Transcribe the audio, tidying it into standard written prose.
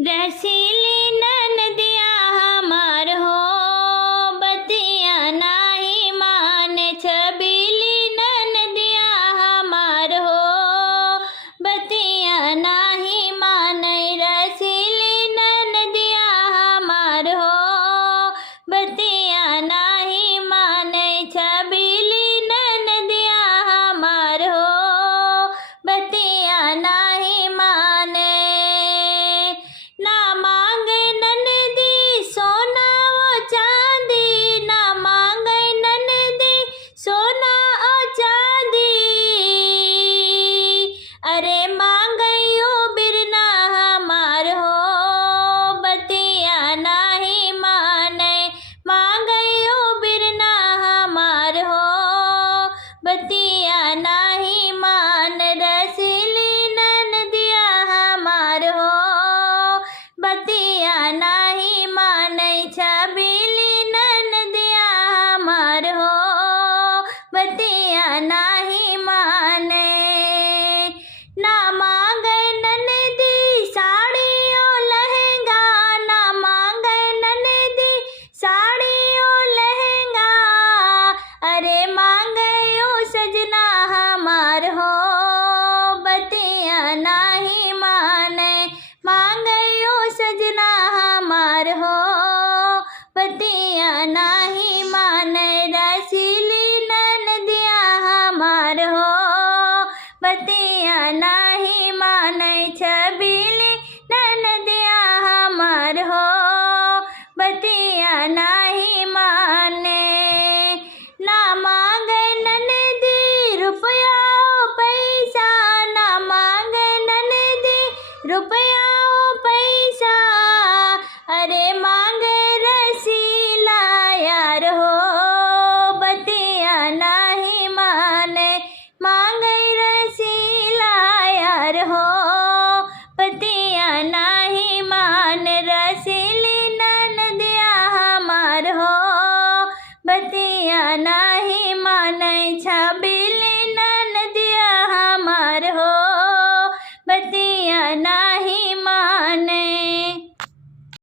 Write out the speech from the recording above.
रसीली ननदिया हमार हो, बतिया नाही माने। छबीली ननदिया हमार हो, बतिया नाही माने। रसीली ननदिया हमार हो, बतिया नाही माने। छबीली ननदिया हमार हो, बतिया नाही माने। ना मांगे ननदी सोना और चांदी, ना मांगे ननदी सोना और चांदी। अरे मांगयो बिरना हमार हो, बतिया नाही माने। मांगयो बिरना हमार हो, बतिया नाही मान। रसीली ननदिया हमार हो, बतिया नाही माने। छबीली ननदिया हमार हो, बतिया नाही माने। ना मांगे ननदी साड़ी और लहंगा, ना मांगे ननदी साड़ी और लहंगा। अरे मांगयो सजना हमार हो, बतिया नाही माने। मांगयो सजना हमार हो, बतिया नाही माने। रसीली ननदिया हमार हो, बतिया नाही माने। छबीली ननदिया हमार हो, बतिया नाही माने। ना मांगे ननदी रुपया पैसा, ना मांगे ननदी रुपया पैसा। अरे मांगे रसीला यार हो, बतिया नाही माने। मांगे रसीला यार हो, बतिया नाही माने। रसीली ननदिया हमार हो, बतिया नाही माने। छबीली